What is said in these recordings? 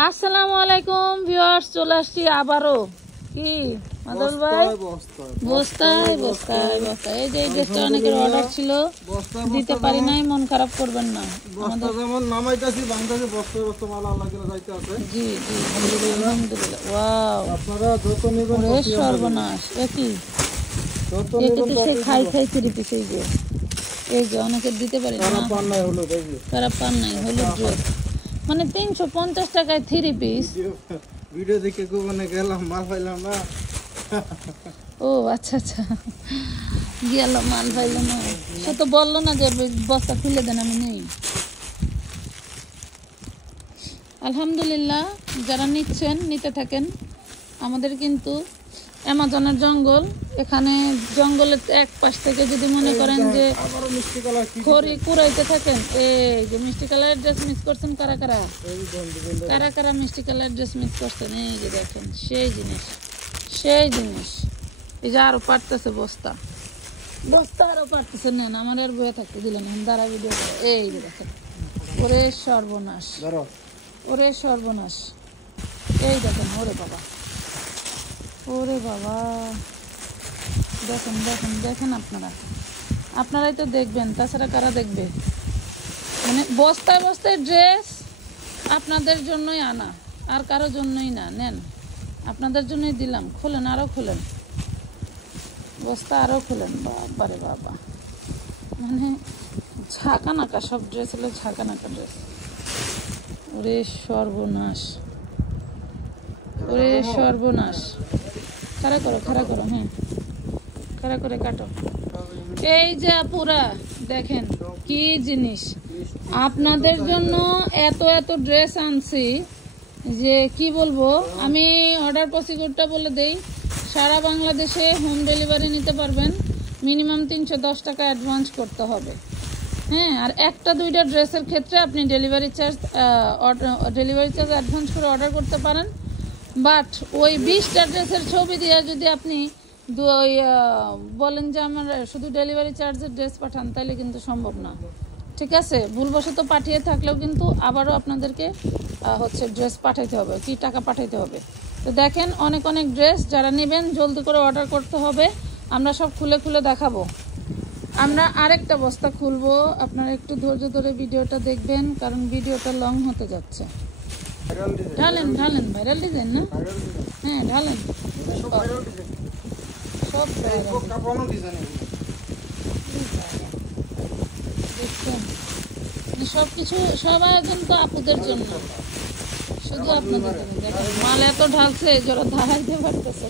আসসালামু আলাইকুম ভিউয়ার্স, চলে আসছি আবারও। কি মাদল ভাই, বস্তায় বস্তায় বস্তায় এই যে এই ড্রেসটা অনেকের অর্ডার ছিল, দিতে পারি নাই, মন খারাপ করবেন না। বস্তা যেমন নামাইতাছি বাংলাদেশে বস্তা বস্তা মাল আল্লাহ করে যাইতে আছে। জি জি আলহামদুলিল্লাহ। ওয়াও, আপনারা যত নেবেন ওরে সর্বনাশ, এ কি এটা তো সে খাই খাই থ্রি পিস। এই যে অনেকের দিতে পারি না, তারা পান নাই হলো দেখি, তারা পান নাই হলো ড্রেস, মানে 350 টাকায় থ্রি পিস। ভিডিও দেখে কোনে গেলাম মাল পাইলাম না। ও আচ্ছা আচ্ছা, গেল মাল পাইল না। সে তো বললো না যে বস্তা খুলে দেন, আমি নেই। আলহামদুলিল্লাহ, যারা নিচ্ছেন নিতে থাকেন। আমাদের কিন্তু অ্যামাজনের জঙ্গল, এখানে জঙ্গলের এক পাশ থেকে যদি মনে করেন যে খড়ি কুড়াইতে থাকেন, এই যে মিষ্টি কালারের ড্রেস মিস করছেন কারা কারা, কারা কারা মিষ্টি কালারের ড্রেস মিস করছেন, এই যে দেখেন সেই জিনিস, সেই জিনিস। এই যে আরো পারতেছে বস্তা, বস্তা আরো পারতেছে। নেন, আমার আর বয়ে থাকতে দিলেন, দাঁড়া ভিডিও করে। এই যে দেখেন, ওরে সর্বনাশ, ওরে সর্বনাশ, এই দেখেন, ওরে বাবা, ওরে বাবা, দেখেন দেখেন দেখেন, আপনারাই তো দেখবেন, তাছাড়া কারা দেখবে? মানে বস্তায় বস্তায় ড্রেস আপনাদের জন্যই আনা, আর কারো জন্যই না। নেন, আপনাদের জন্যই দিলাম। খোলেন, আরো খোলেন বস্তা, আরো খোলেন। বাবারে বাবা, মানে ঝাঁকা নাকা সব ড্রেস হলো, ঝাঁকা নাকা ড্রেস। ওরে সর্বনাশ, ওরে সর্বনাশ। খাড়া করো, খাড়া করো, হ্যাঁ খাড়া করে কাটো। এই যে পুরা দেখেন কি জিনিস, আপনাদের জন্য এত এত ড্রেস আনছি যে কি বলবো। আমি অর্ডার প্রসিকিউরটা বলে দেই, সারা বাংলাদেশে হোম ডেলিভারি নিতে পারবেন। মিনিমাম 310 টাকা অ্যাডভান্স করতে হবে, হ্যাঁ। আর একটা দুইটা ড্রেসের ক্ষেত্রে আপনি ডেলিভারি চার্জ অ্যাডভান্স করে অর্ডার করতে পারেন। বাট ওই 20টা ড্রেসের ছবি দিয়ে যদি আপনি বলেন যে আমার শুধু ডেলিভারি চার্জের ড্রেস পাঠান, তাহলে কিন্তু সম্ভব না। ঠিক আছে, ভুলবশত পাঠিয়ে থাকলেও কিন্তু আবারও আপনাদেরকে ড্রেস পাঠাইতে হবে, কি টাকা পাঠাইতে হবে। তো দেখেন অনেক অনেক ড্রেস, যারা নেবেন জলদি করে অর্ডার করতে হবে। আমরা সব খুলে খুলে দেখাবো। আমরা আরেকটা বস্তা খুলবো, আপনারা একটু ধৈর্য ধরে ভিডিওটা দেখবেন, কারণ ভিডিওটা লং হতে যাচ্ছে। ঢালেন ঢালেন, ভাইরাল ডিজাইন না? হ্যাঁ ঢালেন, সব সবকিছু, সব আয়োজন তো আপুদের জন্য, শুধু আপনাদের জন্য। দেখেন মাল এত ঢালছে, যারা দাঁড়াইতে পারতেছে,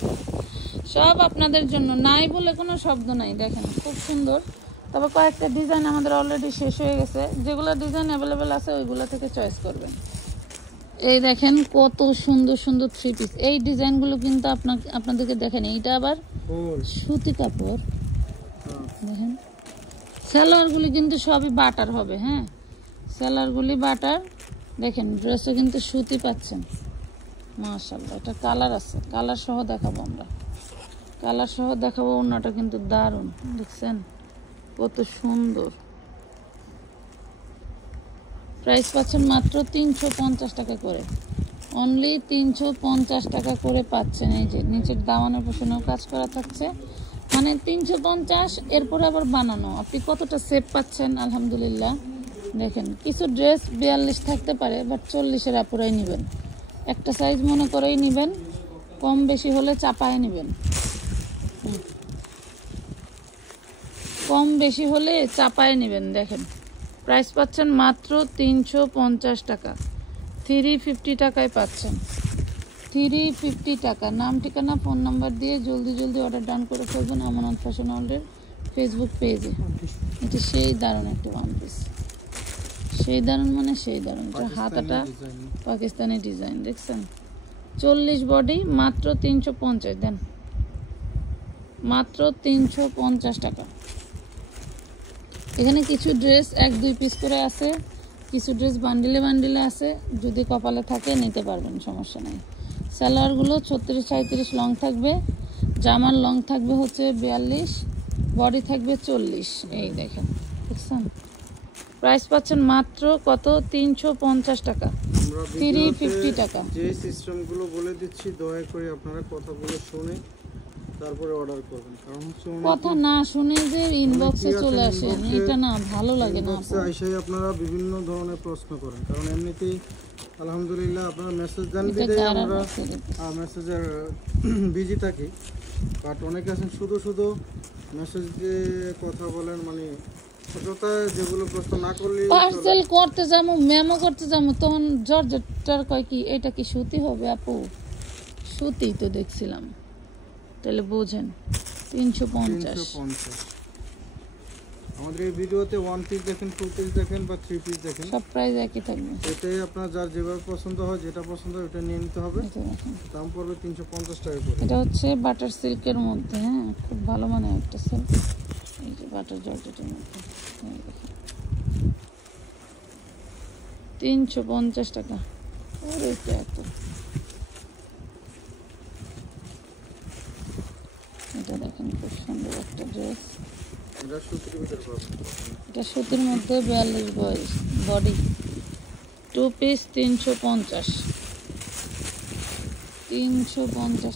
সব আপনাদের জন্য। নাই বলে কোনো শব্দ নাই। দেখেন খুব সুন্দর। তবে কয়েকটা ডিজাইন আমাদের অলরেডি শেষ হয়ে গেছে, যেগুলো ডিজাইন অ্যাভেলেবেল আছে ওইগুলো থেকে চয়েস করবেন। এই দেখেন কত সুন্দর সুন্দর থ্রি পিস। এই ডিজাইনগুলো কিন্তু আপনাদেরকে দেখেন, এইটা আবার সুতি কাপড়। দেখেন সেলারগুলি কিন্তু সবই বাটার হবে, হ্যাঁ সেলারগুলি বাটার। দেখেন ড্রেসও কিন্তু সুতি পাচ্ছেন, মাশাআল্লাহ। এটা কালার আছে, কালার সহ দেখাবো আমরা, কালার সহ দেখাবো। ওড়নাটা কিন্তু দারুণ, দেখছেন কত সুন্দর। প্রাইস পাচ্ছেন মাত্র 350 টাকা করে, অনলি 350 টাকা করে পাচ্ছেন। এই যে নিচের দামানের পোষণেও কাজ করা থাকছে, মানে 350, এরপরে আবার বানানো। আপনি কতটা সেভ পাচ্ছেন আলহামদুলিল্লাহ। দেখেন কিছু ড্রেস 42 থাকতে পারে, বাট 40-এর আপুরাই নেবেন। একটা সাইজ মনে করেই নেবেন, কম বেশি হলে চাপায় নেবেন, কম বেশি হলে চাপায় নেবেন। দেখেন প্রাইস পাচ্ছেন মাত্র 350 টাকা, 350 টাকায় পাচ্ছেন, 350 টাকা। নাম ঠিকানা ফোন নাম্বার দিয়ে জলদি জলদি অর্ডার ডান করে ফেলবেন আমানত ফ্যাশন ওয়ার্ল্ডের ফেসবুক পেজে। এটা সেই দারুণ একটা ওয়ান পিস, সেই দারুণ মানে সেই দারুণ। হাতাটা পাকিস্তানি ডিজাইন, দেখছেন 40 বডি, মাত্র 350 দেন, মাত্র 350 টাকা। এখানে কিছু ড্রেস 1-2 পিস করে আছে, কিছু ড্রেস বান্ডিলে বান্ডিলে আছে। যদি কপালে থাকে নিতে পারবেন, সমস্যা নেই। সালোয়ারগুলো 36-37 লং থাকবে, জামার লং থাকবে 42, বডি থাকবে 40। এই দেখেন, দেখছেন প্রাইস পাচ্ছেন মাত্র কত, 350 টাকা। আমরা 350 টাকা। যে সিস্টেমগুলো বলে দিচ্ছি দয়া করে আপনারা কথাগুলো শুনে তারপরে অর্ডার করবেন, কারণ হচ্ছে কথা না শুনে যে ইনবক্সে চলে আসেন, এটা না ভালো লাগে না। ইনবক্সে আইসাই আপনারা বিভিন্ন ধরনের প্রশ্ন করেন, কারণ এমনিতেই আলহামদুলিল্লাহ আপনারা মেসেজ দেন বিদায় আমরা মেসেজের বিজি থাকি, বাট অনেকে আছেন শুধু শুধু মেসেজ দিয়ে কথা বলেন, মানে সততা যেগুলো প্রশ্ন না করলে পার্সেল করতে যাবো, মেমো করতে যাবো, তখন জর্জেটটার কয় কি এটা কি সুতি হবে আপু? সুতি তো দেখছিলাম, তাহলে বোঝেন 350। আমাদের এই ভিডিওতে 1 পিস দেখেন, 2 পিস দেখেন বা 3 পিস দেখেন, সব প্রাইস একই থাকবে। এটাই আপনার যার যেভাবে পছন্দ হয়, যেটা পছন্দ হয় ওটা নিয়ে নিতে হবে। দাম পড়বে 350 টাকা করে। এটা হচ্ছে বাটার সিল্কের মধ্যে, হ্যাঁ খুব ভালো মানে একটা সিল্ক, এই যে বাটার জর্জেটের মধ্যে 350 টাকা। ওরে এত, এটা দেখেন খুব সুন্দর একটা ড্রেস। এটা সুতির ভিতরে পাবেন, এটা সুতির মধ্যে 42 বডি, 2 পিস 350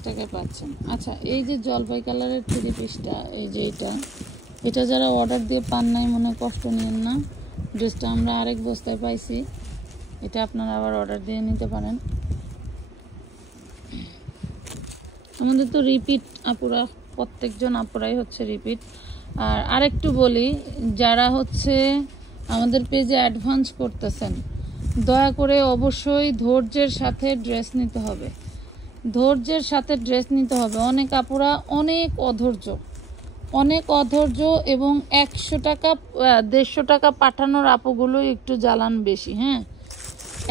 টাকায় পাচ্ছেন। আচ্ছা, এই যে জলপাই কালারের 3 পিসটা, এই যে এটা যারা অর্ডার দিয়ে পান নাই মনে কষ্ট নিয়েন না, ড্রেসটা আমরা আরেক বস্তায় পাইছি, এটা আপনারা আবার অর্ডার দিয়ে নিতে পারেন। আমাদের তো রিপিট আপুরা, প্রত্যেকজন আপুরাই হচ্ছে রিপিট। আর আরেকটু বলি, যারা হচ্ছে আমাদের পেজে অ্যাডভান্স করতেছেন, দয়া করে অবশ্যই ধৈর্যের সাথে ড্রেস নিতে হবে, ধৈর্যের সাথে ড্রেস নিতে হবে। অনেক আপুরা অনেক অধৈর্য এবং 100 টাকা 150 টাকা পাঠানোর আপুগুলোই একটু জ্বালান বেশি। হ্যাঁ,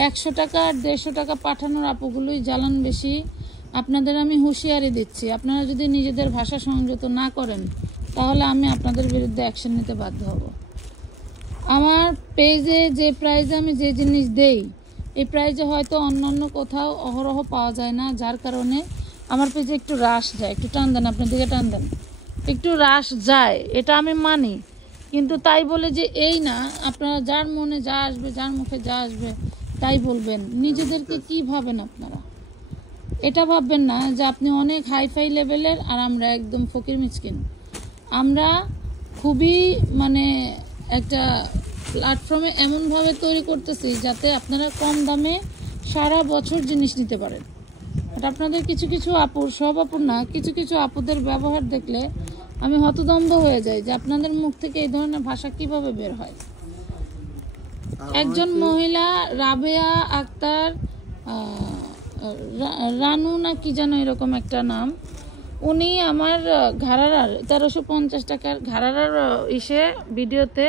100 টাকা আর 150 টাকা পাঠানোর আপুগুলোই জ্বালান বেশি। আপনাদের আমি হুঁশিয়ারি দিচ্ছি, আপনারা যদি নিজেদের ভাষা সংযত না করেন তাহলে আমি আপনাদের বিরুদ্ধে অ্যাকশন নিতে বাধ্য হব। আমার পেজে যে প্রাইজে আমি যে জিনিস দেই, এই প্রাইজে হয়তো অন্যান্য কোথাও অহরহ পাওয়া যায় না, যার কারণে আমার পেজে একটু রাশ যায়। একটু টান দেন, আপনার দিকে টান দেন, একটু রাশ যায়, এটা আমি মানি, কিন্তু তাই বলে যে এই না, আপনারা যার মনে যা আসবে, যার মুখে যা আসবে তাই বলবেন। নিজেদেরকে কি ভাবেন আপনারা? এটা ভাববেন না যে আপনি অনেক হাইফাই লেভেলের আর আমরা একদম ফকির মিচকিন। আমরা খুবই মানে একটা প্ল্যাটফর্মে এমনভাবে তৈরি করতেছি যাতে আপনারা কম দামে সারা বছর জিনিস নিতে পারেন। আর আপনাদের কিছু আপুর, সব আপুর না, কিছু আপুদের ব্যবহার দেখলে আমি হতদম্ব হয়ে যাই যে আপনাদের মুখ থেকে এই ধরনের ভাষা কিভাবে বের হয়। একজন মহিলা রাবেয়া আক্তার, রানু না কি যেন এরকম একটা নাম, উনি আমার ঘাড়ার 1350 টাকার ঘাড়ার ভিডিওতে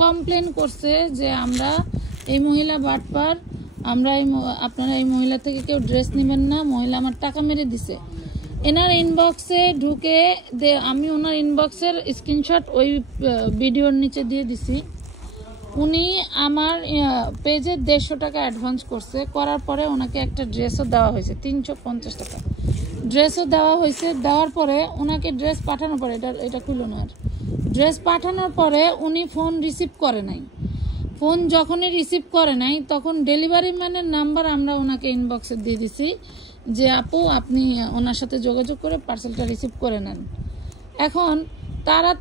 কমপ্লেন করছে যে আমরা এই মহিলা বাটপার, আপনারা এই মহিলা থেকে কেউ ড্রেস নেবেন না, মহিলা আমার টাকা মেরে দিছে। এনার ইনবক্সে ঢুকে আমি ওনার ইনবক্সের স্ক্রিনশট ওই ভিডিওর নিচে দিয়ে দিছি। উনি আমার পেজে 150 টাকা অ্যাডভান্স করছে, করার পরে ওনাকে একটা ড্রেসও দেওয়া হয়েছে 350 টাকা ড্রেসও দেওয়া হয়েছে। দেওয়ার পরে ওনাকে ড্রেস পাঠানোর পরে, এটা খুলো না, আর ড্রেস পাঠানোর পরে উনি ফোন রিসিভ করে নাই। ফোন যখনই রিসিভ করে নাই তখন ডেলিভারি ম্যানের নাম্বার আমরা ওনাকে ইনবক্সে দিয়ে দিছি যে আপু আপনি ওনার সাথে যোগাযোগ করে পার্সেলটা রিসিভ করে নেন। এখন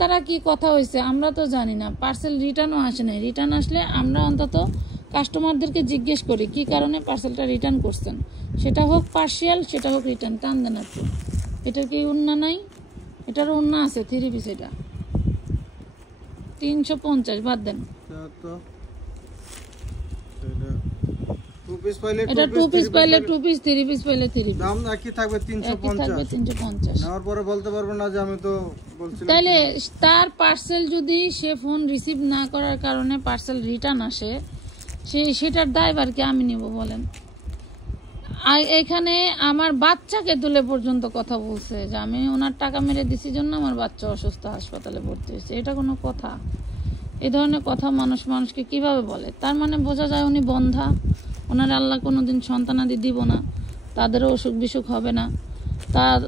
তারা কি কথা হয়েছে আমরা তো জানি না, পার্সেল রিটার্নও আসে নাই। রিটার্ন আসলে আমরা অন্তত কাস্টমারদেরকে জিজ্ঞেস করি কি কারণে পার্সেলটা রিটার্ন করছেন, সেটা হোক পার্সিয়াল, সেটা হোক রিটার্ন। টান দেন আপনি, এটার কি উন্না নাই? এটারও উন্না আছে, 3 পিস, এটা 350 বাদ দেন। এটা 2 পিস পাইলে 2 পিস, 3 পিস পাইলে 3 পিস, দাম একই থাকবে 350। নেওয়ার পরে বলতে পারবো না যে আমি তো বলছিলাম। তাইলে তার পার্সেল যদি সে ফোন রিসিভ না করার কারণে পার্সেল রিটার্ন আসে, সেটার দায়ভার কি আমি নিব বলেন? এখানে আমার বাচ্চাকে তুলে পর্যন্ত কথা বলছে যে আমি ওনার টাকা মেরে দিছি জন্য আমার বাচ্চা অসুস্থ, হাসপাতালে ভর্তি হয়েছে। এটা কোনো কথা? এই ধরনের কথা মানুষকে কিভাবে বলে? তার মানে বোঝা যায় উনি বন্ধা, ওনার আল্লাহ কোনোদিন সন্তানাদি দিব না, তাদেরও অসুখ বিসুখ হবে না,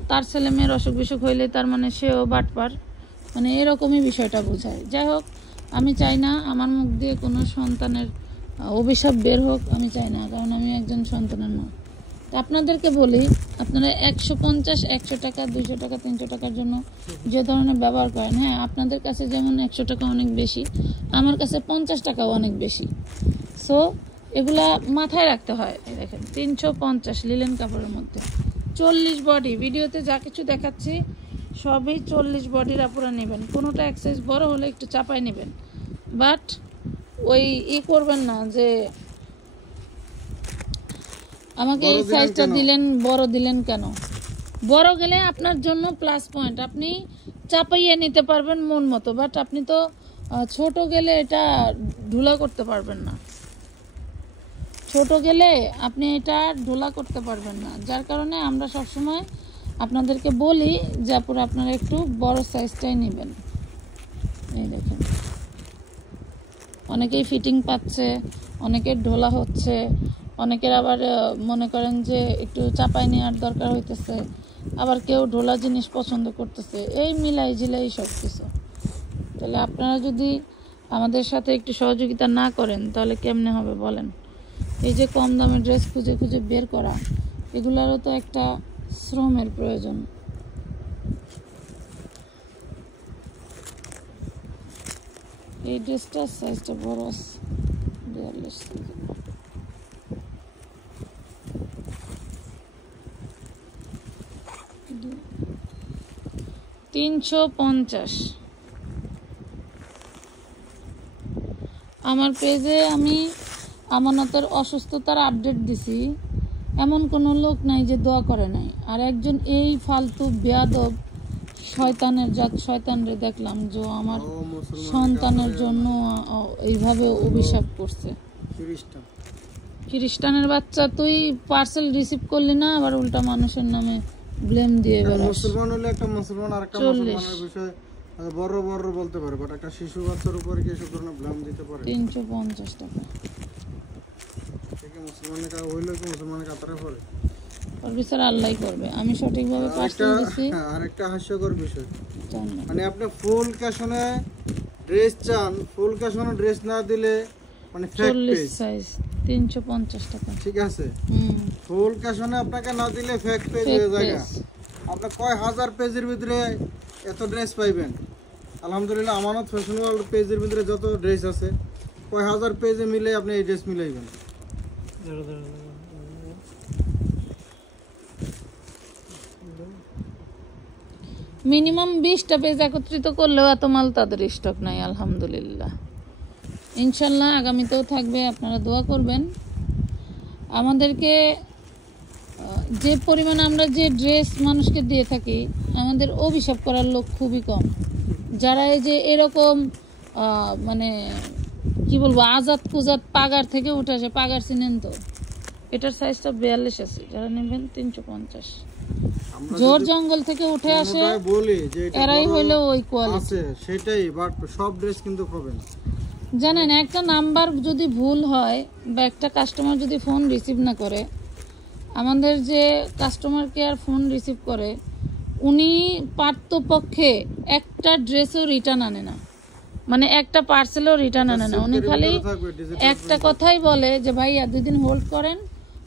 তার ছেলে মেয়ের অসুখ বিসুখ হইলে তার মানে সেও বাটপার, মানে এরকমই বিষয়টা বোঝায়। যাই হোক, আমি চাই না আমার মুখ দিয়ে কোনো সন্তানের অভিশাপ বের হোক আমি চাই না, কারণ আমি একজন সন্তানের মা। তো আপনাদেরকে বলি, আপনারা 150, 100 টাকা, 200 টাকা, 300 টাকার জন্য যে ধরনের ব্যবহার করেন, হ্যাঁ আপনাদের কাছে যেমন 100 টাকা অনেক বেশি, আমার কাছে 50 টাকাও অনেক বেশি। সো এগুলা মাথায় রাখতে হয়। এই দেখেন 350 লিলেন কাপড়ের মধ্যে 40 বডি। ভিডিওতে যা কিছু দেখাচ্ছি সবই 40 বডির আপুরা নেবেন। কোনোটা এক সাইজ বড় হলে একটু চাপাই নেবেন, বাট ওই করবেন না যে আমাকে এই সাইজটা দিলেন, বড় দিলেন কেন। বড় গেলে আপনার জন্য প্লাস পয়েন্ট, আপনি চাপাইয়ে নিতে পারবেন মন মতো, বাট আপনি তো ছোট গেলে এটা ঢুলা করতে পারবেন না। ছোট গেলে আপনি এটা ঢোলা করতে পারবেন না, যার কারণে আমরা সবসময় আপনাদেরকে বলি যে আপুরা আপনারা একটু বড় সাইজটাই নেবেন। এই দেখেন অনেকেই ফিটিং পাচ্ছে, অনেকের ঢোলা হচ্ছে, অনেকের আবার মনে করেন যে একটু চাপাই নেওয়ার দরকার হইতেছে, আবার কেউ ঢোলা জিনিস পছন্দ করতেছে, এই মিলাই ঝিলাই সব কিছু। তাহলে আপনারা যদি আমাদের সাথে একটু সহযোগিতা না করেন তাহলে কেমনে হবে বলেন। এই যে কম দামের ড্রেস খুঁজে খুঁজে বের করা, এগুলারও তো একটা শ্রমের প্রয়োজন। এই ড্রেসটার সাইজটা বড় আছে, 42 350। আমার পেজে আমি আমানতের অসুস্থতার আপডেট দিছি, এমন কোনো লোক নাই যে দোয়া করে নাই। আর একজন এই ফালতু বেয়াদব শয়তানের জাত শয়তানরে দেখলাম যে আমার সন্তানের জন্য এইভাবে অভিশাপ করছে। খ্রিস্টানের বাচ্চা, তুই পার্সেল রিসিভ করলি না, আবার উল্টা মানুষের নামে ব্লেম দিয়ে বেড়াস। মুসলমান হলে একটা মুসলমান আর একটা মুসলমানের বিষয় বড় বড় বলতে পারে, বাট একটা শিশু বাচ্চার উপরে কি এসব ধরনের ব্লেম দিতে পারে? 350 টাকা। ঠিক মুসলমানের কা হইলো কি মুসলমানের কাতারে পড়ে? আর বিচার আল্লাহই করবে। আমি সঠিকভাবে পার্সেল দিছি। আর একটা হাস্যকর বিষয়, মানে আপনি ফুল ক্যাশনে ড্রেস চান, ফুল ক্যাশনে ড্রেস না দিলে মানে ফেক পেজ 40 সাইজ 350 টাকা, ঠিক আছে। ফুল ক্যাশনে আপনাকে না দিলে ফেক পেজ হয়ে যায়। আপনি কয় হাজার পেজের ভিতরে এত ড্রেস পাইবেন? আলহামদুলিল্লাহ আমানত ফ্যাশন ওয়ার্ল্ড পেজের ভিতরে যত ড্রেস আছে, কয় হাজার পেজে মিলে আপনি এই ড্রেস মিলাইবেন। মিনিমাম 20টা পেজ একত্রিত করলেও এত মাল তাদের স্টক নাই। আলহামদুলিল্লাহ, ইনশাল্লাহ আগামীতেও থাকবে। আপনারা দোয়া করবেন। আমাদেরকে যে পরিমাণ আমরা যে ড্রেস মানুষকে দিয়ে থাকি, আমাদের অভিশাপ করার লোক খুবই কম। যারা এই যে এরকম মানে কি বলবো, আজাদ কুজাত পাগার থেকে উঠে আসে, পাগার চিনেন তো, এটার সাইজটা 42 আছে, যারা নেবেন 350। জোর জঙ্গল থেকে উঠে আসে, বলি যে এরাই হইলো ওই কোয়ালিটি, সেটাই। বাট সব ড্রেস কিন্তু হবে না। জানেন, একটা নাম্বার যদি ভুল হয় বা একটা কাস্টমার যদি ফোন রিসিভ না করে, আমাদের যে কাস্টমার কেয়ার ফোন রিসিভ করে, উনি পার্থপক্ষে একটা ড্রেসও রিটার্ন আনে না, মানে একটা পার্সেলও রিটার্ন আনে না। উনি খালি একটা কথাই বলে যে ভাইয়া 2 দিন হোল্ড করেন,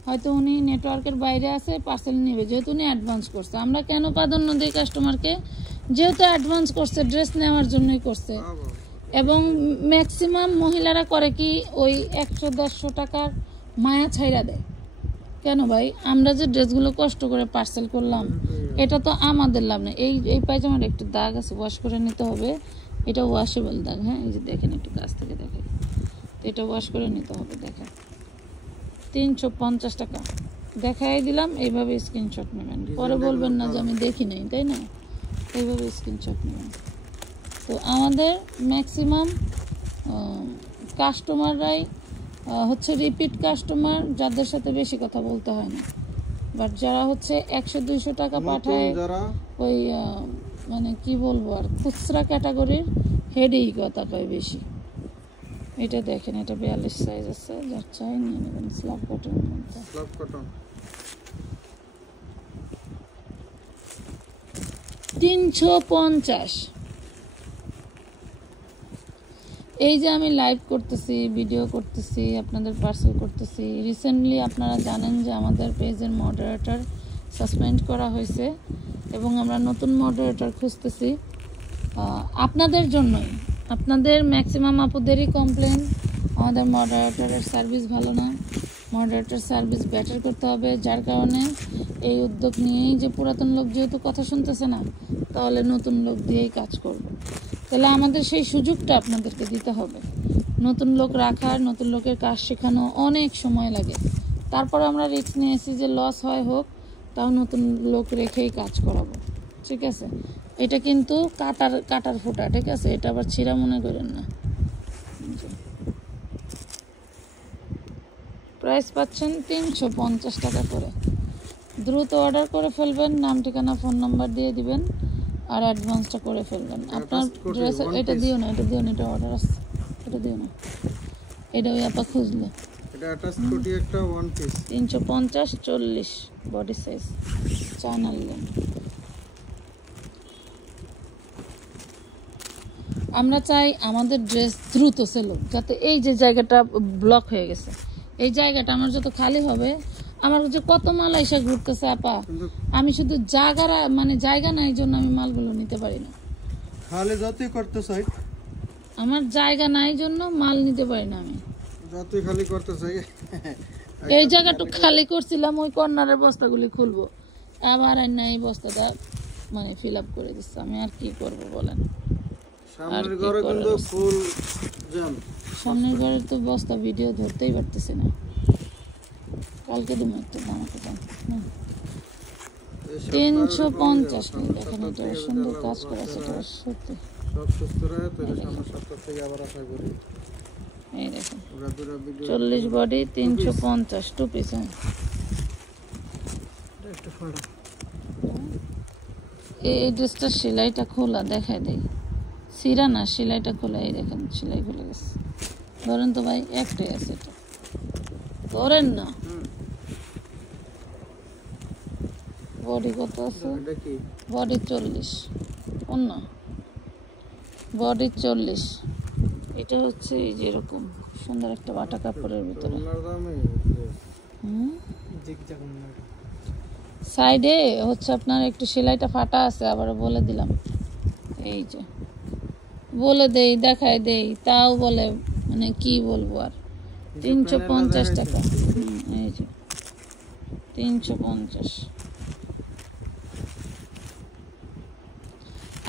হয়তো উনি নেটওয়ার্কের বাইরে আছে, পার্সেল নেবে, যেহেতু উনি অ্যাডভান্স করছে। আমরা কেন প্রাধান্য দিই কাস্টমারকে? যেহেতু অ্যাডভান্স করছে, ড্রেস নেওয়ার জন্যই করছে। এবং ম্যাক্সিমাম মহিলারা করে কি, ওই 100-150 টাকার মায়া ছাইরা দেয়। কেন ভাই, আমরা যে ড্রেসগুলো কষ্ট করে পার্সেল করলাম, এটা তো আমাদের লাভ নেই। এই পায়জামার একটু দাগ আছে, ওয়াশ করে নিতে হবে। এটা ওয়াশেবল দাগ, হ্যাঁ, এই যে দেখেন, একটু কাছ থেকে দেখেন, এটা ওয়াশ করে নিতে হবে। দেখেন 350 টাকা দেখাই দিলাম। এইভাবে স্ক্রিনশট নেবেন, পরে বলবেন না যে আমি দেখি নাই, তাই না? এইভাবে স্ক্রিনশট নেবেন। তো আমাদের ম্যাক্সিমাম কাস্টমাররাই হচ্ছে রিপিট কাস্টমার, যাদের সাথে বেশি কথা বলতে হয় না। বাট যারা হচ্ছে 100-200 টাকা পাঠায়, ওই মানে কি বলবো আর, খুচরা ক্যাটাগরির, হেডেই কথা পায় বেশি। এটা দেখেন, এটা 42 সাইজ আছে, যার চাই নিয়ে নেবেন। স্ল্যাব কটনের মধ্যে, স্ল্যাব কটন 350। এই যে আমি লাইভ করতেছি, ভিডিও করতেছি, আপনাদের পার্সেল করতেছি, রিসেন্টলি আপনারা জানেন যে আমাদের পেজের মডারেটর সাসপেন্ড করা হয়েছে এবং আমরা নতুন মডারেটর খুঁজতেছি আপনাদের জন্যই। আপনাদের ম্যাক্সিমাম আপুদেরই কমপ্লেন আমাদের মডারেটরের সার্ভিস ভালো না, মডারেটর সার্ভিস বেটার করতে হবে, যার কারণে এই উদ্যোগ নিয়েই যে পুরাতন লোক যেহেতু কথা শুনতেছে না, তাহলে নতুন লোক দিয়েই কাজ করব। তাহলে আমাদের সেই সুযোগটা আপনাদেরকে দিতে হবে। নতুন লোক রাখার, নতুন লোকের কাজ শেখানো অনেক সময় লাগে। তারপর আমরা রিস্ক নিয়েছি যে লস হয় হোক, তাও নতুন লোক রেখেই কাজ করাবো, ঠিক আছে? এটা কিন্তু কাটার ফোঁটা, ঠিক আছে? এটা আবার ছিঁড়া মনে করেন না। প্রাইস পাচ্ছেন 350 টাকা করে। দ্রুত অর্ডার করে ফেলবেন, নাম ঠিকানা ফোন নাম্বার দিয়ে দিবেন আর অ্যাডভান্সটা করে ফেলবেন। আপনার ড্রেস এটা দিও না, এটা দিও না, এটা অর্ডার আসছে, এটা দিও না, এটা ওই আপা খুঁজলো। এটা অ্যাটাচ কোটি একটা one piece 350 40 body size China linen. আমরা চাই আমাদের ড্রেস দ্রুত সেল হোক, যাতে এই যে জায়গাটা ব্লক হয়ে গেছে, এই জায়গাটা আমার যত খালি হবে, আমার যে কত মাল এসে ঘুরতেছে আপা, আমি শুধু জায়গা নাই জন্য আমি মালগুলো নিতে পারি না। খালি যতই করতে চাই, আমার জায়গা নাই জন্য মাল নিতে পারি না। আমি যতই খালি করতে চাই, এই জায়গাটা খালি করছিলাম, ওই কর্নারের বস্তাগুলি খুলবো, আবার আর না এই বস্তাটা ফিল আপ করে দিচ্ছে। আমি আর কি করব বলেন? সামনের ঘরে কিন্তু ফুল জ্যাম। সামনের ঘরে তো বস্তা ভিডিও ধরতেই পারতেছি না। কালকে দিন একটা দামাকে দাম 350 নেই। দেখেন এটা সুন্দর কাজ করা, সেটা সত্যি সব সুস্থ রয়ে তো সামনের সপ্তাহ থেকে আবার আশা করি। এই দেখেন 40 বডি 350 টু পিস। এই ড্রেসটার সেলাইটা খোলা, দেখাই দেই। সিরা না, সেলাইটা খোলা। এই দেখেন সেলাই খুলে গেছে। ধরেন তো ভাই, একটাই আছে, এটা ধরেন না। বডি কত আছে? বডি 40, অন্য বডি 40। এটা হচ্ছে এই যে এরকম সুন্দর একটা বাটা কাপড়ের ভিতরে, সাইডে হচ্ছে আপনার একটু সেলাইটা ফাটা আছে। আবার বলে দিলাম, এই যে বলে দেই, দেখাই দেই, তাও বলে কি বলবো আর। 350 টাকা। এই যে 350।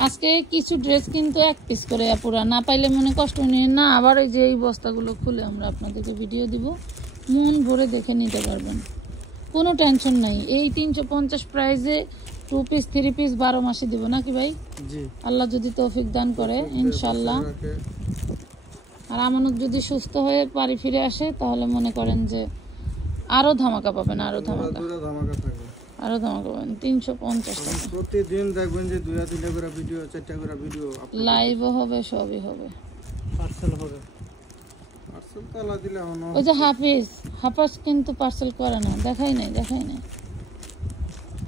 আজকে কিছু ড্রেস কিন্তু এক পিস করে, পুরা না পাইলে মনে কষ্ট নিয়ে না। আবার এই যে এই বস্তাগুলো খুলে আমরা আপনাদেরকে ভিডিও দিব, মন ভরে দেখে নিতে পারবেন, কোনো টেনশন নাই। এই 350 প্রাইসে 2 পিস 3 পিস 12 মাসে দিব নাকি ভাই? আল্লাহ যদি তৌফিক দান করে, ইনশাল্লাহ। আর আমানত যদি সুস্থ হয়ে বাড়ি ফিরে আসে, তাহলে মনে করেন যে আরো ধামাকা পাবেন, আরো ধামাকা পাবেন। 350 টাকা প্রতিদিন দেখবেন যে 2-3টা করে ভিডিও, 4টা করে ভিডিও লাইভও হবে, সবই হবে, পার্সেল হবে। পার্সেল তালা দিলে হলো। ওই যে হাফাজ কিন্তু পার্সেল করে না, দেখাই নাই।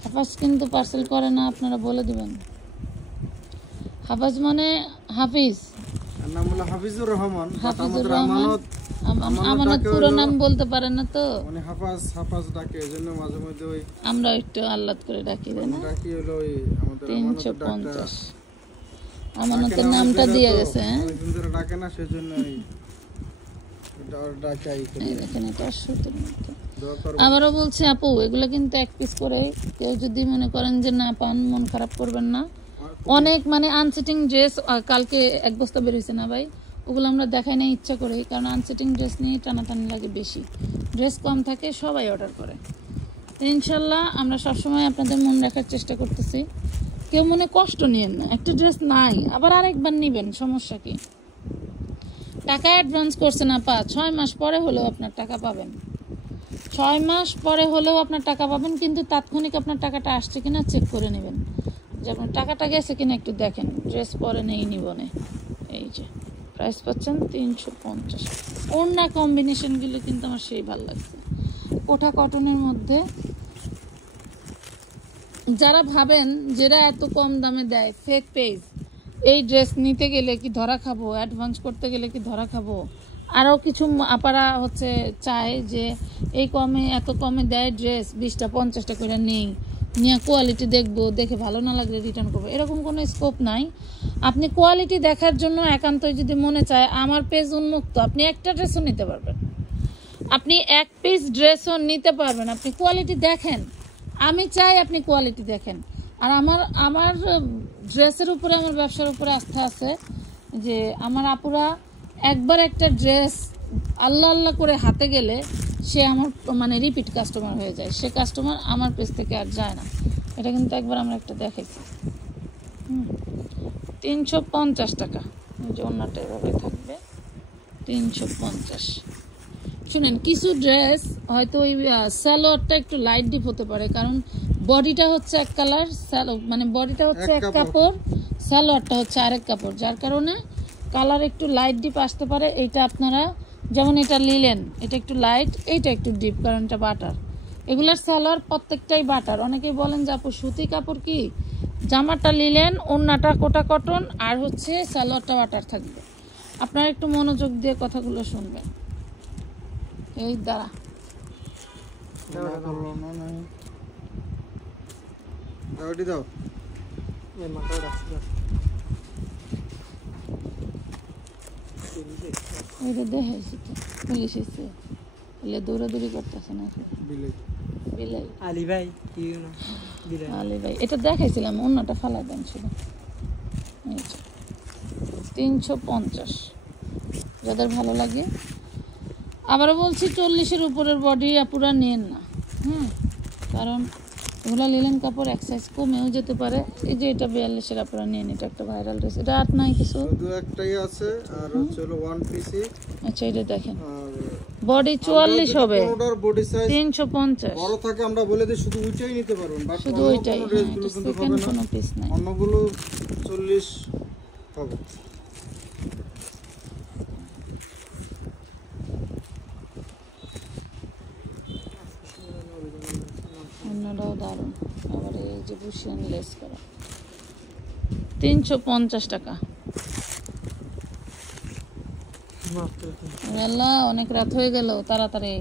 হাফাজ কিন্তু পার্সেল করে না, আপনারা বলে দিবেন। হাফাজ মানে হাফিজ, নাম হলো হাফিজুর রহমান। হাফিজুর রহমান আমানত পুরো নাম বলতে পারেন না তো, হাফাজ ডাকে, এজন্য মাঝে মধ্যে ওই আমরা একটু আল্লাদ করে ডাকি, তাই না? ডাকি হলো ওই আমাদের 350 আমানতের নামটা দিয়ে গেছে। সুন্দর ডাকে না, সেজন্য ডাকাই করি। দেখেন এটা 70 মতো। আবারও বলছি আপু, এগুলো কিন্তু এক পিস করে। কেউ যদি মনে করেন যে না পান, মন খারাপ করবেন না। অনেক আনসিটিং ড্রেস কালকে এক বস্তা বের হয়েছে না ভাই, ওগুলো আমরা দেখাই না ইচ্ছা করে, কারণ আনসিটিং ড্রেস নিয়ে টানাটানি লাগে বেশি। ড্রেস কম থাকে, সবাই অর্ডার করে। ইনশাল্লাহ আমরা সবসময় আপনাদের মন রাখার চেষ্টা করতেছি। কেউ মনে কষ্ট নিয়েন না, একটা ড্রেস নাই আবার আরেকবার নিবেন, সমস্যা কি? টাকা অ্যাডভান্স করছেন আপা, 6 মাস পরে হলেও আপনার টাকা পাবেন। 6 মাস পরে হলেও আপনার টাকা পাবেন, কিন্তু তাৎক্ষণিক আপনার টাকাটা আসছে কিনা চেক করে নেবেন, যে আপনার টাকাটা গেছে কিনা একটু দেখেন। ড্রেস পরে নেই নিবনে। এই যে প্রাইস পাচ্ছেন 350। ওড়না কম্বিনেশনগুলো কিন্তু আমার সেই ভালো লাগছে, কোটা কটনের মধ্যে। যারা ভাবেন যেটা এত কম দামে দেয়, ফেক পেজ, এই ড্রেস নিতে গেলে কি ধরা খাবো, অ্যাডভান্স করতে গেলে কি ধরা খাবো। আরও কিছু আপারা হচ্ছে চায় যে এই কমে, এত কমে দেয় ড্রেস, 20টা 50টা করে নেই, নিয়ে কোয়ালিটি দেখবো, দেখে ভালো না লাগলে রিটার্ন করবো, এরকম কোনো স্কোপ নাই। আপনি কোয়ালিটি দেখার জন্য একান্তই যদি মনে চায়, আমার পেজ উন্মুক্ত, আপনি একটা ড্রেসও নিতে পারবেন, আপনি এক পিস ড্রেসও নিতে পারবেন। আপনি কোয়ালিটি দেখেন, আমি চাই আপনি কোয়ালিটি দেখেন। আর আমার ড্রেসের উপরে, আমার ব্যবসার উপরে আস্থা আছে যে আমার আপুরা একবার একটা ড্রেস আল্লাহ আল্লাহ করে হাতে গেলে সে আমার মানে রিপিট কাস্টমার হয়ে যায়, সে কাস্টমার আমার পেজ থেকে আর যায় না। এটা কিন্তু একবার আমরা একটা দেখাইছি। 350 টাকা, এই যে অন্যটা এভাবে থাকবে 350। শুনেন, কিছু ড্রেস হয়তো ওই সালোয়ারটা একটু লাইট ডিপ হতে পারে, কারণ বডিটা হচ্ছে এক কালার, মানে বডিটা হচ্ছে এক কাপড়, সালোয়ারটা হচ্ছে আরেক কাপড়, যার কারণে কালার একটু লাইট ডিপ আসতে পারে। এইটা আপনারা যেমন এটা নিলেন, এটা একটু লাইট, এইটা একটু ডিপ, কারণ এটা বাটার। এগুলার সালোয়ার প্রত্যেকটাই বাটার। অনেকেই বলেন যে আপু সুতি কাপড় কি, জামাটা নিলেন, ওড়নাটা কোটা কটন, আর হচ্ছে সালোয়ারটা বাটার থাকবে। আপনারা একটু মনোযোগ দিয়ে কথাগুলো শুনবেন। এই দাঁড়া, দাও ওইটা দেখাইছি তো, পুলিশ এসে এলে দৌড়াদৌড়ি করতেছে না বিলাই আলী ভাই কি না বিলাই আলী ভাই, এটা দেখাইছিলাম, অন্যটা ফালাই দেন ছিল। 350 যাদের ভালো লাগে। আবারও বলছি, 40-এর উপরের বডি আপুরা নেন না, কারণ এগুলো লিলেন কাপড়, এক সাইজ কমেও যেতে পারে। এই যে এটা 42-এর আপুরা নেন, এটা একটা ভাইরাল ড্রেস, এটা আর নাই কিছু, শুধু একটাই আছে, আর হচ্ছে হলো ওয়ান পিসি। আচ্ছা এটা দেখেন, বডি 44 হবে, কোনটার বডি সাইজ 350 বড় থাকে আমরা বলে দিই, শুধু ওইটাই নিতে পারবেন, বাট শুধু ওইটাই, ড্রেসগুলো কিন্তু হবে না, কোনো পিস নাই, অন্যগুলো 40 হবে। অন্যটাও দারুণ। আবার এই যে বুশিয়ান লেস করা, 350 টাকা। আল্লাহ, অনেক রাত হয়ে গেল, তাড়াতাড়ি।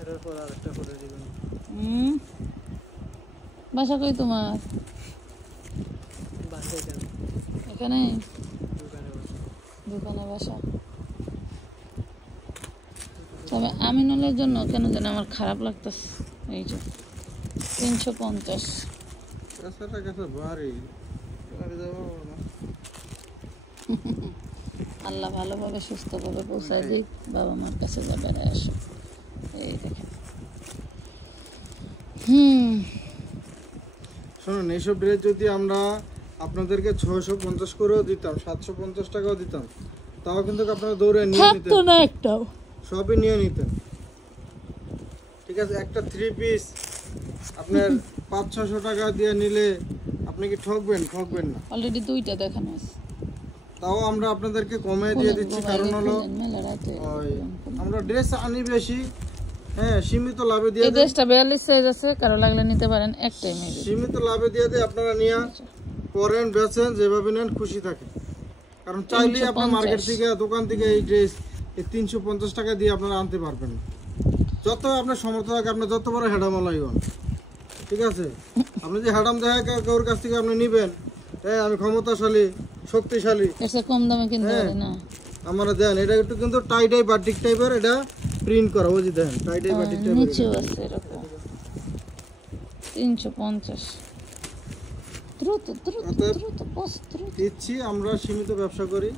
এর পর আরেকটা করে দিবেন। বাসা কই তোমার? বাসে কেন? এখানে দোকানে বসে। দোকানে বাসা। তবে আমিনুলের জন্য কেন যেন আমার খারাপ লাগতেছে। এই যে 350। টাকাটা কত ভারী, আরে যাবো না। আল্লাহ ভালোভাবে সুস্থভাবে পৌঁছায় দিক, বাবা মার কাছে যাবে আসো। এই দেখেন, শুনুন, এইসব ড্রেস যদি আমরা আপনাদেরকে 650 করেও দিতাম, 750 টাকাও দিতাম, তাও কিন্তু আপনারা দৌড়ে নিয়ে নিতেন, থাকতো না একটাও, সবই নিয়ে নিতেন। ঠিক আছে, একটা 3 পিস আপনার 500-600 টাকা দিয়ে নিলে আপনি কি ঠকবেন? ঠকবেন না। অলরেডি 2টা দেখানো আছে, তাও আমরা আপনাদেরকে কমে দিয়ে দিচ্ছি, কারণ হলো মেলা রাতে। আমরা ড্রেস আনি বেশি, হ্যাঁ, সীমিত লাভে দিয়ে এই ড্রেসটা 42 সাইজ আছে, কারো লাগলে নিতে পারেন, একটাই মেয়ে। সীমিত লাভে দিয়ে দিয়ে আপনারা নিয়ে পরেন, বেচেন, যেভাবে নেন খুশি থাকেন। কারণ চাইলেই আপনার মার্কেট থেকে, দোকান থেকে এই ড্রেস এই 350 টাকা দিয়ে আপনারা আনতে পারবেন না। যত আপনার সমর্থ থাকে, আপনার যত বড় হেডামালাই হন, ঠিক আছে, আপনি যে হেডাম দেখা কারোর কাছ থেকে আপনি নিবেন, হ্যাঁ আমি ক্ষমতাশালী, শক্তিশালী, এটা কম দামে কিনতে পারে না, আমরা দেন। এটা একটু কিন্তু টাইটাই বাটিক টাইপের, এটা প্রিন্ট করা, বুঝি দেন, টাইটাই বাটিক টাইপের, নিচেও আছে এরকম। 350 দ্রুত দ্রুত দ্রুত বস দ্রুত দিচ্ছি। আমরা সীমিত ব্যবসা করি,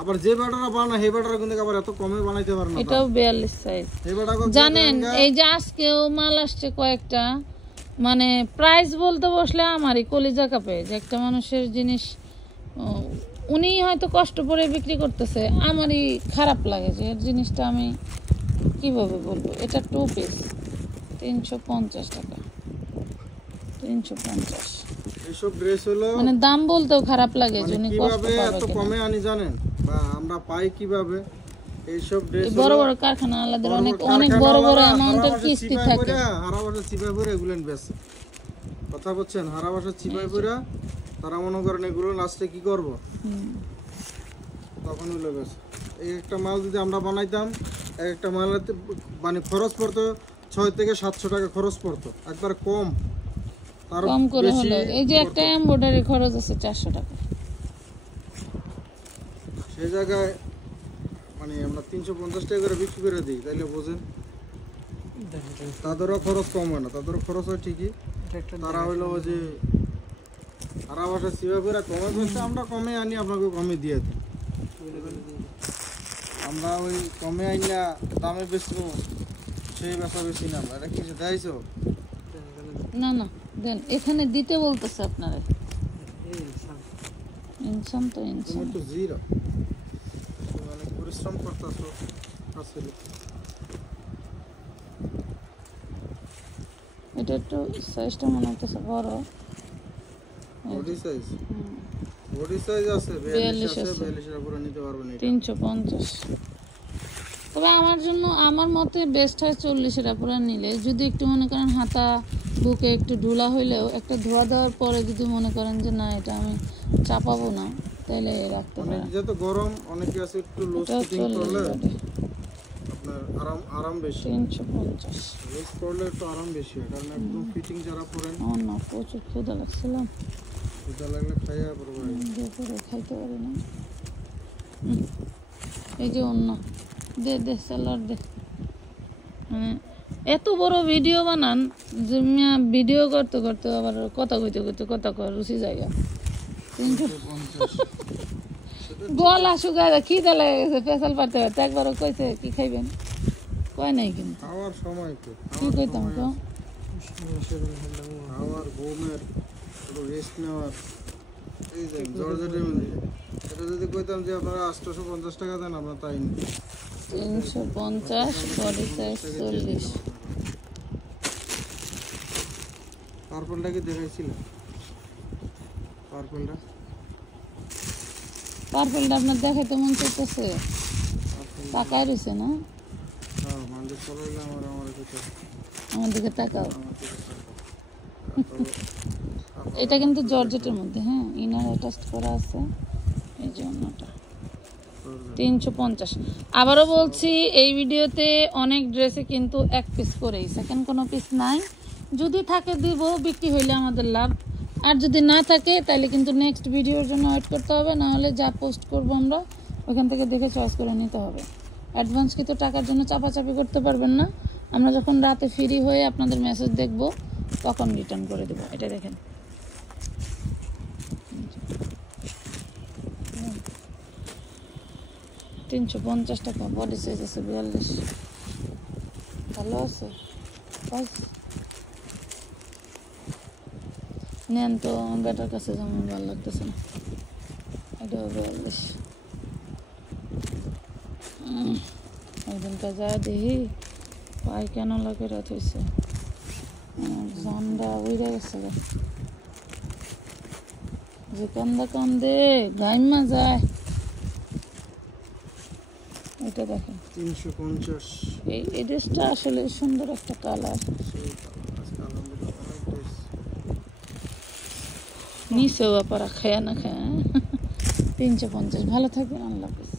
আবার যে বাটারা বানা সেই বাটারা কিন্তু আবার এত কমে বানাইতে পারে না। এটাও 42 সাইজ। এই বাটাকে জানেন, এই যে আজকেও মাল আসছে কয়েকটা, মানে প্রাইস বলতে বসলে আমারই কলিজা কাঁপে, যে একটা মানুষের জিনিস উনি হয়তো কষ্ট করে বিক্রি করতেছে, আমারই খারাপ লাগে যে এর জিনিসটা আমি কিভাবে বলবো। এটা 2 পিস 350 টাকা, 350। এইসব ড্রেস হলো, মানে দাম বলতেও খারাপ লাগে যে উনি কষ্ট কিভাবে পাবে এত কিনা। কমে আনি জানেন, বা আমরা পাই কিভাবে এইসব ড্রেস? এই বড় বড় কারখানা আলাদা অনেক অনেক বড় বড় অ্যামাউন্টের কিস্তি থাকে, আর আবার চিপা করে এগুলো বেচে। কথা বলছেন হারা বাসা চিপাই পড়া তারা মনে করেন এগুলো লাস্টে কি করব তখন হইলো গেছে। এই একটা মাল যদি আমরা বানাইতাম এক একটা মালের মানে খরচ পড়তো 6 থেকে 700 টাকা খরচ পড়তো, একবার কম। তার কম করে বেশি হলো এই যে একটা এমব্রয়ডারি খরচ আছে 400 টাকা, সেই জায়গায় মানে আমরা 350 টাকা করে বিক্রি করে দিই, তাইলে বোঝেন তাদেরও খরচ কম হয় না, তাদেরও খরচ হয় ঠিকই। এটা একটা তারা হইলো ওই যে সারা বাসা সিবা করে কমে বলতে আমরা কমে আনি আপনাকে কমে দিয়ে দিই। আমরা ওই কমে আইনা দামে বেচবো সেই বেচা বেশি না। এটা কিছু দেয়ছো না না দেন এখানে দিতে বলতেছে আপনারা। এই সাম ইনসান তো তুমি ইনসান, একটু জিরো তুমি অনেক পরিশ্রম করতেছো আসলে। এটা একটু সাইজটা মনে হচ্ছে বড়। বডি সাইজ বডি সাইজ আছে 42 আছে, 42 এর উপরে নিতে পারবেন এটা 350। তবে আমার জন্য আমার মতে বেস্ট হয় 40-এর উপরে নিলে। যদি একটু মনে করেন হাতা বুকে একটু ঢুলা হইলেও একটা ধোয়া দেওয়ার পরে যদি মনে করেন যে না এটা আমি চাপাবো না তাহলে রাখতে অনেক পারেন। যেহেতু গরম অনেকে আছে একটু লুজ এটা ফিটিং 40 করলে বডি, আপনার আরাম বেশি। 350। লুজ করলে একটু আরাম বেশি হয়, কারণ একদম ফিটিং যারা পরেন আমার না প্রচুর ক্ষুধা লাগছিলাম, ক্ষুধা লাগলে খাইয়া পড়বো। দুপুরে খাইতে পারি না। এই যে অন্য দে দে স্যালাড দে। মানে এত বড় ভিডিও বানান যে ভিডিও করতে করতে আবার কথা কইতে কইতে কথা কয় রুচি জায়গা। গলা শুকায় খিদে লেগে গেছে, পেশাল পারতে পারতে একবারও কইছে কি খাইবেন, কয় নাই কিন্তু খাওয়ার সময় তো কি কইতাম তো। খাওয়ার ঘুমের একটু রেস্ট নেওয়ার এই যে জর্জেটের মধ্যে এটা যদি কইতাম যে আপনারা 850 টাকা দেন আমরা তাই নিই। 350 বডি সাইজ 40। পার্পলটা কি দেখাইছিলেন? পার্পলটা পার্পেলটা আপনার দেখাইতে মন চাইতেছে, তাকায় রয়েছে না হ্যাঁ মাঝে চলে এলাম আমার কাছে আমার দিকে তাকাও। আমার কাছে এটা কিন্তু জর্জেটের মধ্যে, হ্যাঁ ইনার অ্যাটাচ করা আছে। এই যে অন্যটা 350। আবারও বলছি এই ভিডিওতে অনেক ড্রেসে কিন্তু এক পিস করেই, সেকেন্ড কোনো পিস নাই। যদি থাকে দিব, বিক্রি হইলে আমাদের লাভ, আর যদি না থাকে তাহলে কিন্তু নেক্সট ভিডিওর জন্য ওয়েট করতে হবে, না হলে যা পোস্ট করব আমরা ওইখান থেকে দেখে চয়েস করে নিতে হবে। অ্যাডভান্স কিন্তু টাকার জন্য চাপাচাপি করতে পারবেন না। আমরা যখন রাতে ফ্রি হয়ে আপনাদের মেসেজ দেখব তখন রিটার্ন করে দেবো। এটা দেখেন 350 টাকা, বডি সাইজ আছে 42। ভালো আছে নেন তো, বেটার কাছে যেমন ভালো লাগতেছে না। এটাও 42। একদিনটা যা দেখি পাই কেন লাগে রাত হয়েছে, জানটা উড়ে গেছে যে কান্দা কান্দে গাইমা যায়। এটা দেখেন 350 এই ড্রেসটা আসলে সুন্দর একটা কালার। নিচেও আপারা খায়া না খায়া 350। ভালো থাকবেন, আল্লাহ হাফেজ।